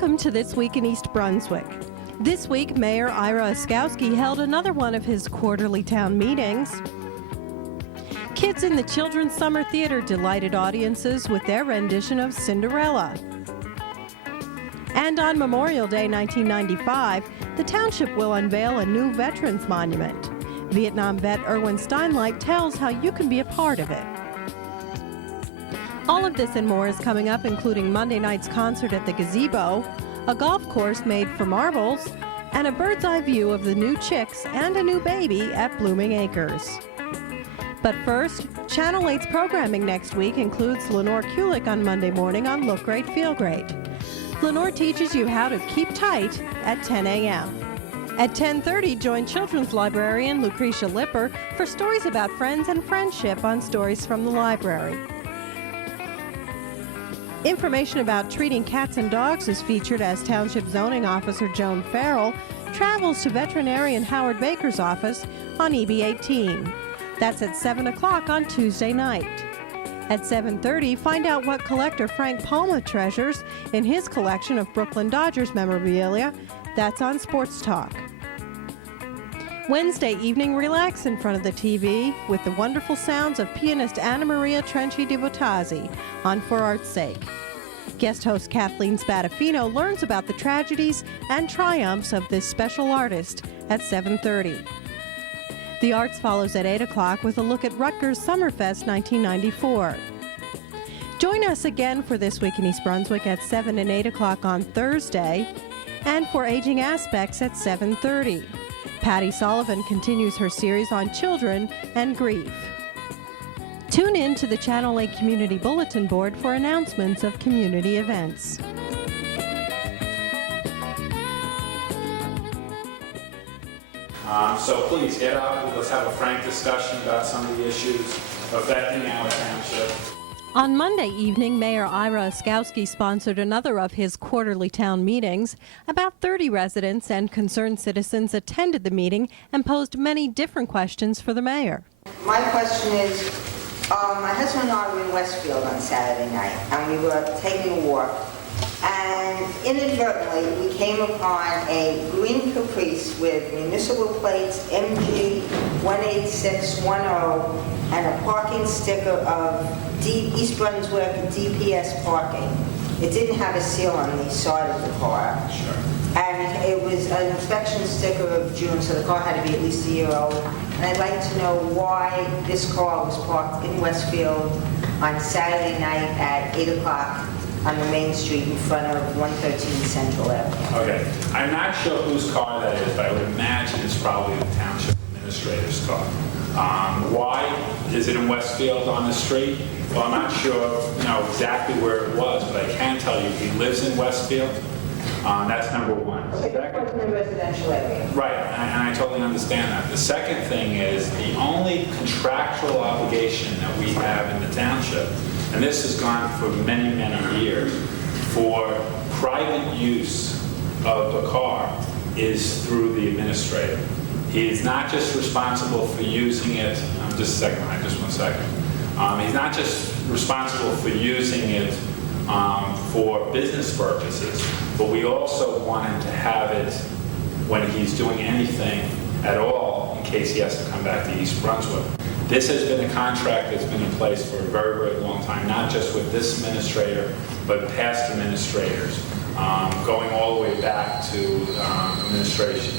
Welcome to This Week in East Brunswick. This week, Mayor Ira Oskowski held another one of his quarterly town meetings. Kids in the Children's Summer Theater delighted audiences with their rendition of Cinderella. And on Memorial Day 1995, the township will unveil a new Veterans Monument. Vietnam vet Erwin Steinlight tells how you can be a part of it. All of this and more is coming up, including Monday night's concert at the Gazebo, a golf course made for marbles, and a bird's eye view of the new chicks and a new baby at Blooming Acres. But first, Channel 8's programming next week includes Lenore Kulik on Monday morning on Look Great, Feel Great. Lenore teaches you how to keep tight at 10 a.m. At 10:30, join children's librarian Lucretia Lipper for stories about friends and friendship on Stories from the Library. Information about treating cats and dogs is featured as Township Zoning Officer Joan Farrell travels to veterinarian Howard Baker's office on EB 18. That's at 7 o'clock on Tuesday night. At 7:30, find out what collector Frank Palma treasures in his collection of Brooklyn Dodgers memorabilia. That's on Sports Talk. Wednesday evening, relax in front of the TV with the wonderful sounds of pianist Anna Maria Trenchi di Bottazzi on For Art's Sake. Guest host Kathleen Spadafino learns about the tragedies and triumphs of this special artist at 7:30. The Arts follows at 8 o'clock with a look at Rutgers Summerfest 1994. Join us again for This Week in East Brunswick at 7 and 8 o'clock on Thursday, and for Aging Aspects at 7:30. Patty Sullivan continues her series on children and grief. Tune in to the Channel 8 Community Bulletin Board for announcements of community events. So please get out, let's have a frank discussion about some of the issues affecting our township. On Monday evening, Mayor Ira Oskowski sponsored another of his quarterly town meetings. About 30 residents and concerned citizens attended the meeting and posed many different questions for the mayor. My question is, my husband and I were in Westfield on Saturday night, and we were taking a walk, and inadvertently we came upon a green Caprice with municipal plates MG 18610 and a parking sticker of East Brunswick DPS parking. It didn't have a seal on the side of the car. Sure. And it was an inspection sticker of June, so the car had to be at least a year old. And I'd like to know why this car was parked in Westfield on Saturday night at 8 o'clock on the main street in front of 113 Central Avenue. Okay, I'm not sure whose car that is, but I would imagine it's probably the township administrator's car. Why is it in Westfield on the street? Well, I'm not sure, exactly where it was, but I can tell you he lives in Westfield. That's number one. It was in the residential area. Right, and I totally understand that. The second thing is the only contractual obligation that we have in the township, and this has gone for many, many years, for private use of the car is through the administrator. He is not just responsible for using it, just one second. He's not just responsible for using it for business purposes, but we also want him to have it when he's doing anything at all in case he has to come back to East Brunswick. This has been a contract that's been in place for a very, very long time, not just with this administrator, but past administrators, going all the way back to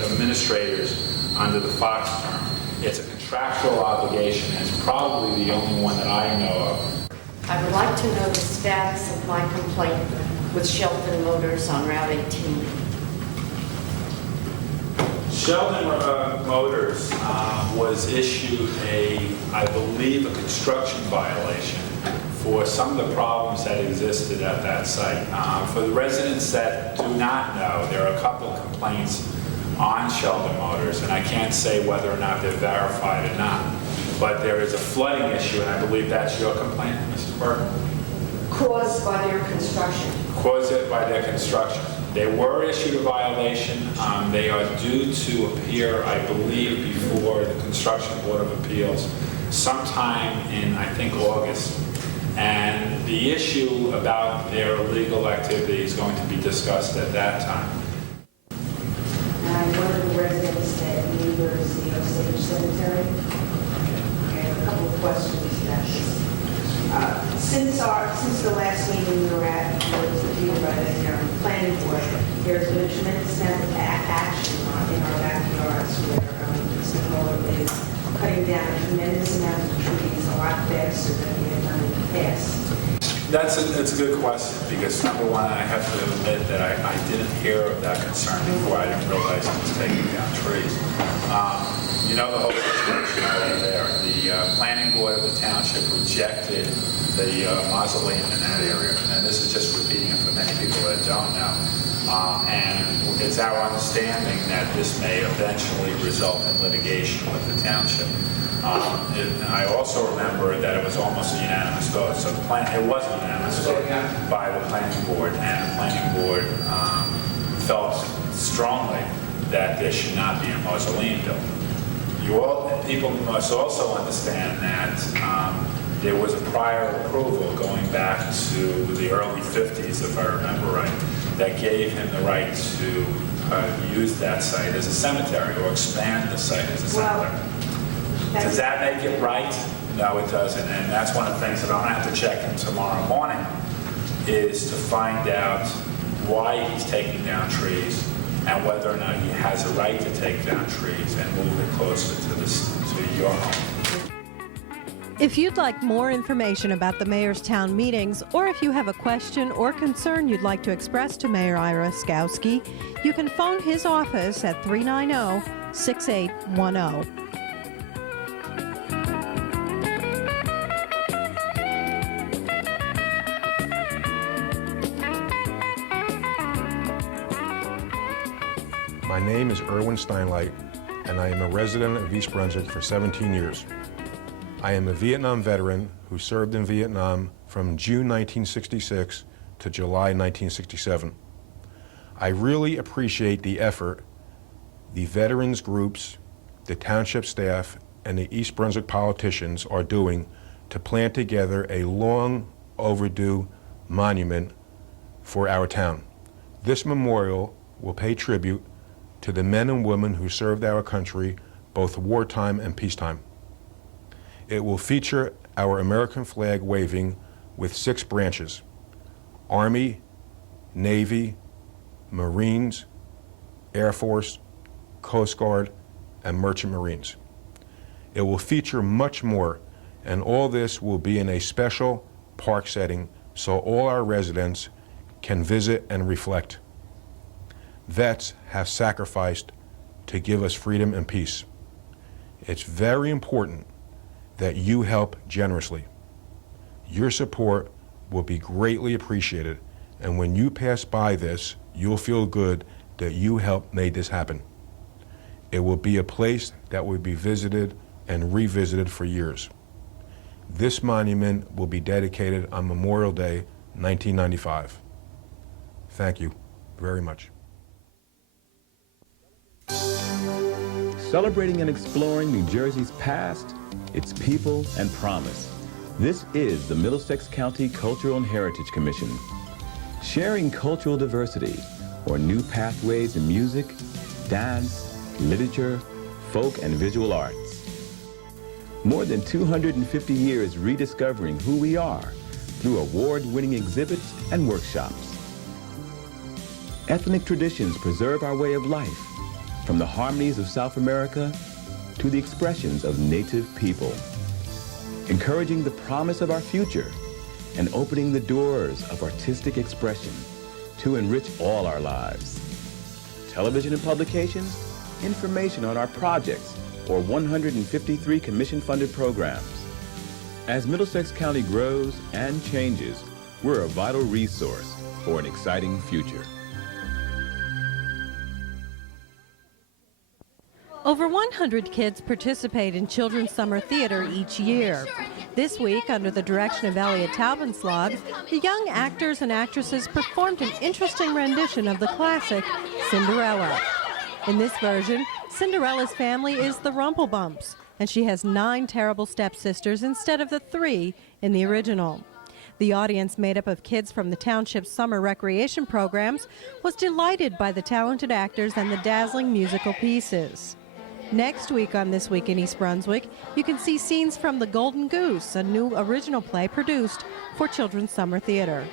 administrators under the Fox term. It's a contractual obligation, and it's probably the only one that I know of. I would like to know the status of my complaint with Sheldon Motors on Route 18. Sheldon Motors was issued I believe, a construction violation for some of the problems that existed at that site. For the residents that do not know, there are a couple of complaints on Sheldon Motors, and I can't say whether or not they're verified or not. But there is a flooding issue, and I believe that's your complaint, Mrs. Burke? Caused by their construction. Caused it by their construction. They were issued a violation. They are due to appear, I believe, before the Construction Board of Appeals sometime in, I think, August. And the issue about their illegal activity is going to be discussed at that time. One of the residents that neighbors the Osage Cemetery. I have a couple of questions about this. Since the last meeting we were at, was reviewed by the planning board, there's been a tremendous amount of action in our backyards where Mr. Mueller is cutting down a tremendous amount of trees a lot faster than we have done in the past. That's a good question, because number one, I have to admit that I didn't hear of that concern before. I didn't realize he was taking down trees. You know the whole situation over there. The planning board of the township rejected the mausoleum in that area. And this is just repeating it for many people that don't know. And it's our understanding that this may eventually result in litigation with the township. I also remember that it was almost a unanimous vote. So it was a unanimous vote by the planning board, and the planning board felt strongly that there should not be a mausoleum built. People must also understand that there was a prior approval going back to the early 50s, if I remember right, that gave him the right to use that site as a cemetery or expand the site as a cemetery. Does that make it right? No, it doesn't. And that's one of the things that I'm going to have to check in tomorrow morning, is to find out why he's taking down trees and whether or not he has a right to take down trees and move it closer to your home. If you'd like more information about the Mayor's Town meetings, or if you have a question or concern you'd like to express to Mayor Ira Skowski, you can phone his office at 390-6810. My name is Erwin Steinlight, and I am a resident of East Brunswick for 17 years. I am a Vietnam veteran who served in Vietnam from June 1966 to July 1967. I really appreciate the effort the veterans groups, the township staff, and the East Brunswick politicians are doing to plant together a long overdue monument for our town. This memorial will pay tribute to the men and women who served our country both wartime and peacetime. It will feature our American flag waving with 6 branches: Army, Navy, Marines, Air Force, Coast Guard, and Merchant Marines. It will feature much more, and all this will be in a special park setting so all our residents can visit and reflect. Vets have sacrificed to give us freedom and peace. It's very important that you help generously. Your support will be greatly appreciated, and when you pass by this, you'll feel good that you helped make this happen. It will be a place that will be visited and revisited for years. This monument will be dedicated on Memorial Day, 1995. Thank you very much. Celebrating and exploring New Jersey's past, its people, and promise. This is the Middlesex County Cultural and Heritage Commission. Sharing cultural diversity, or new pathways in music, dance, literature, folk, and visual arts. More than 250 years rediscovering who we are through award-winning exhibits and workshops. Ethnic traditions preserve our way of life, from the harmonies of South America to the expressions of native people, encouraging the promise of our future and opening the doors of artistic expression to enrich all our lives. Television and publications, information on our projects, or 153 commission-funded programs. As Middlesex County grows and changes, we're a vital resource for an exciting future. Over 100 kids participate in Children's Summer Theater each year. This week, under the direction of Elliot Taubenslag, the young actors and actresses performed an interesting rendition of the classic Cinderella. In this version, Cinderella's family is the Rumplebumps, and she has 9 terrible stepsisters instead of the 3 in the original. The audience, made up of kids from the township's summer recreation programs, was delighted by the talented actors and the dazzling musical pieces. Next week on This Week in East Brunswick, you can see scenes from The Golden Goose, a new original play produced for Children's Summer Theater.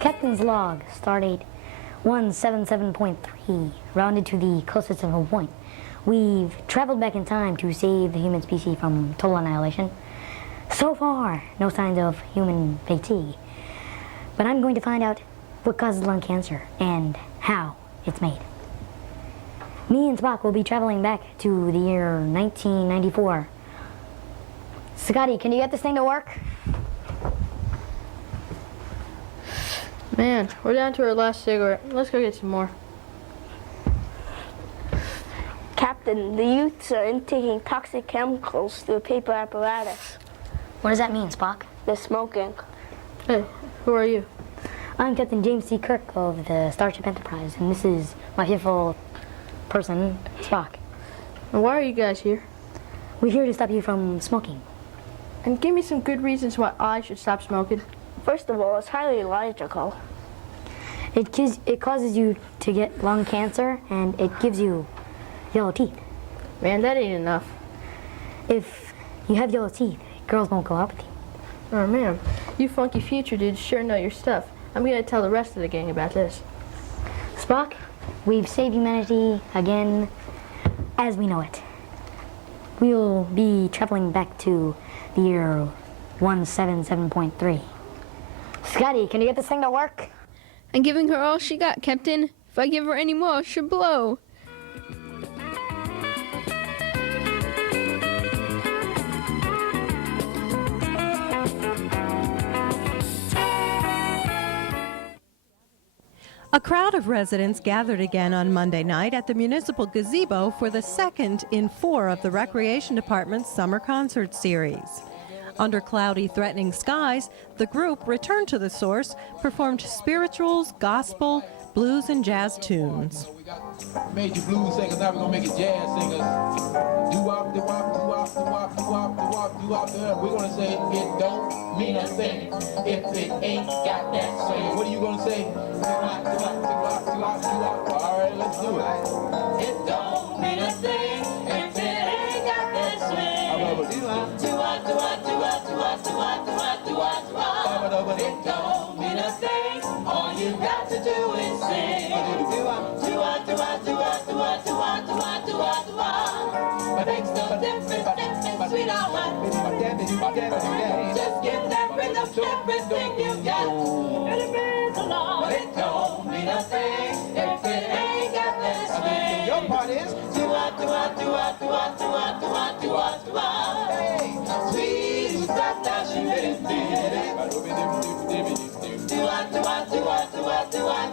Captain's log, stardate 177.3, rounded to the closest of a point. We've traveled back in time to save the human species from total annihilation. So far, no signs of human fatigue. But I'm going to find out what causes lung cancer and how it's made. Me and Spock will be traveling back to the year 1994. Scotty, can you get this thing to work? Man, we're down to our last cigarette. Let's go get some more. Captain, the youths are intaking toxic chemicals through a paper apparatus. What does that mean, Spock? They're smoking. Hey, who are you? I'm Captain James C. Kirk of the Starship Enterprise, and this is my fearful person, Spock. And why are you guys here? We're here to stop you from smoking. And give me some good reasons why I should stop smoking. First of all, it's highly illogical. It causes you to get lung cancer, and it gives you yellow teeth. Man, that ain't enough. If you have yellow teeth, girls won't go out with you. Oh man, you funky future dudes sure know your stuff. I'm gonna tell the rest of the gang about this. Spock, we've saved humanity again as we know it. We'll be traveling back to the year 177.3. Scotty, can you get this thing to work? I'm giving her all she got, Captain. If I give her any more, she'll blow. A crowd of residents gathered again on Monday night at the Municipal Gazebo for the second in 4 of the Recreation Department's summer concert series. Under cloudy, threatening skies, the group returned to the source, performed spirituals, gospel, blues, and jazz tunes. We got major blues singers, now we're gonna make it jazz singers. Do-wop, do-wop, do-wop, do-wop, do-wop, do-wop, do-wop. We're gonna say it don't mean a thing if it ain't got that swing. What are you gonna say? Do-wop, do-wop, do-wop, do-wop, do-wop. All right, let's do it. It don't mean a thing if it ain't got that swing. Do-wop, do-wop, do-wop, do-wop, do-wop, do-wop, do-wop, do-wop, do-wop. It don't mean a thing. All you got to do is sing. Do-wop, do-wop, do-wop, do-wop, do-wop, do-wop, do-wop, do-wop, do-wop. But makes no difference, sweetheart. Just give that rhythm everything you got. And it means a lot. But it don't mean a thing if it ain't got that swing. Your part is do-wop, do-wop, do-wop, do-wop, do-wop, do-wop, do-wop, do-wop. Hey, sweet, stop that shit. Do-wop, do-wop, do-wop, do-wop, do-wop, do-wop.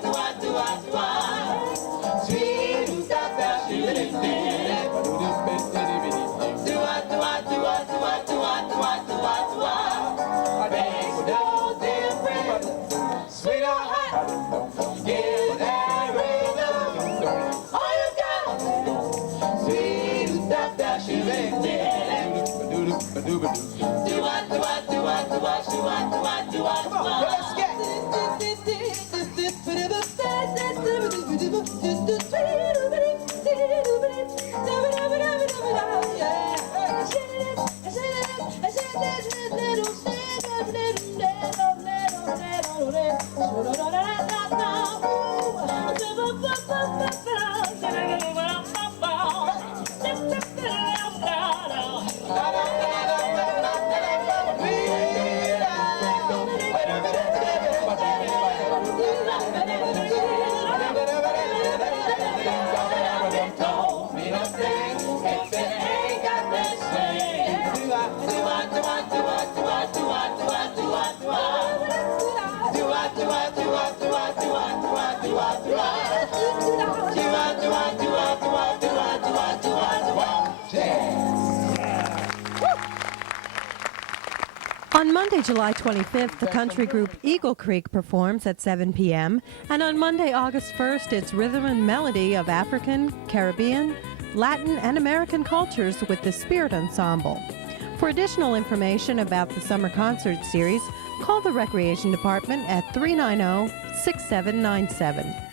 On Monday, July 25th, the country group Eagle Creek performs at 7 p.m. And on Monday, August 1st, it's rhythm and melody of African, Caribbean, Latin, and American cultures with the Spirit Ensemble. For additional information about the summer concert series, call the Recreation Department at 390-6797.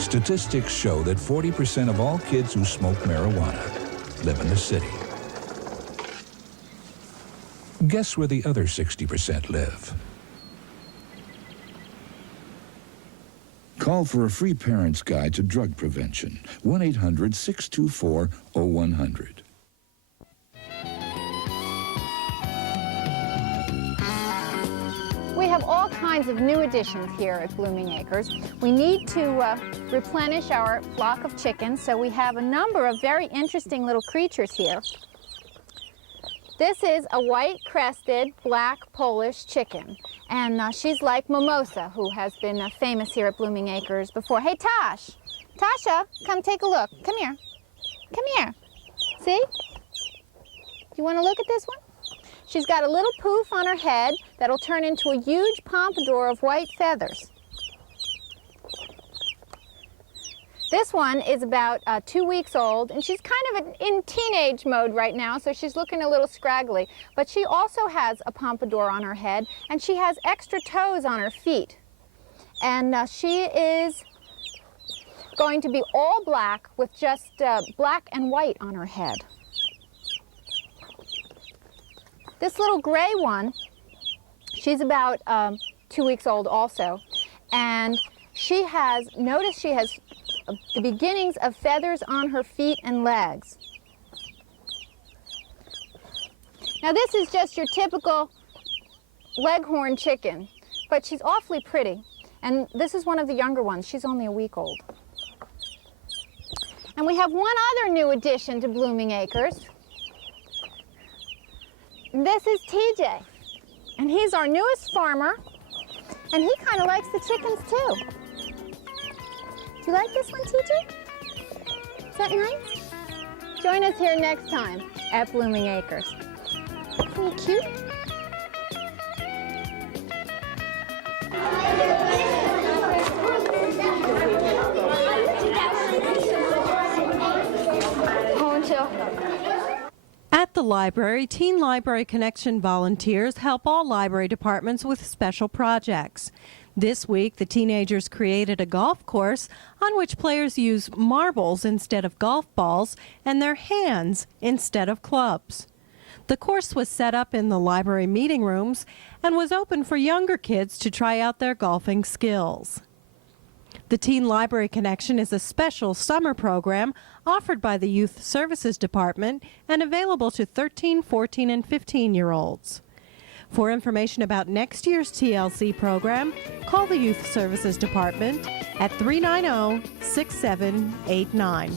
Statistics show that 40% of all kids who smoke marijuana live in the city. Guess where the other 60% live? Call for a free parent's guide to drug prevention. 1-800-624-0100. We have all kinds of new additions here at Blooming Acres. We need to replenish our flock of chickens, so we have a number of very interesting little creatures here. This is a white-crested black Polish chicken, and she's like Mimosa, who has been famous here at Blooming Acres before. Hey, Tosh! Tasha, come take a look. Come here. Come here. See? You want to look at this one? She's got a little poof on her head that'll turn into a huge pompadour of white feathers. This one is about 2 weeks old, and she's kind of in teenage mode right now, so she's looking a little scraggly. But she also has a pompadour on her head, and she has extra toes on her feet. And she is going to be all black with just black and white on her head. This little gray one, she's about 2 weeks old also, and she has, notice she has the beginnings of feathers on her feet and legs. Now this is just your typical leghorn chicken, but she's awfully pretty, and this is one of the younger ones. She's only a week old. And we have one other new addition to Blooming Acres. This is TJ, and he's our newest farmer, and he kind of likes the chickens too. Do you like this one, TJ? Is that nice? Join us here next time at Blooming Acres. Isn't he cute? At the library, Teen Library Connection volunteers help all library departments with special projects. This week, the teenagers created a golf course on which players use marbles instead of golf balls and their hands instead of clubs. The course was set up in the library meeting rooms and was open for younger kids to try out their golfing skills. The Teen Library Connection is a special summer program offered by the Youth Services Department and available to 13, 14, and 15-year-olds. For information about next year's TLC program, call the Youth Services Department at 390-6789.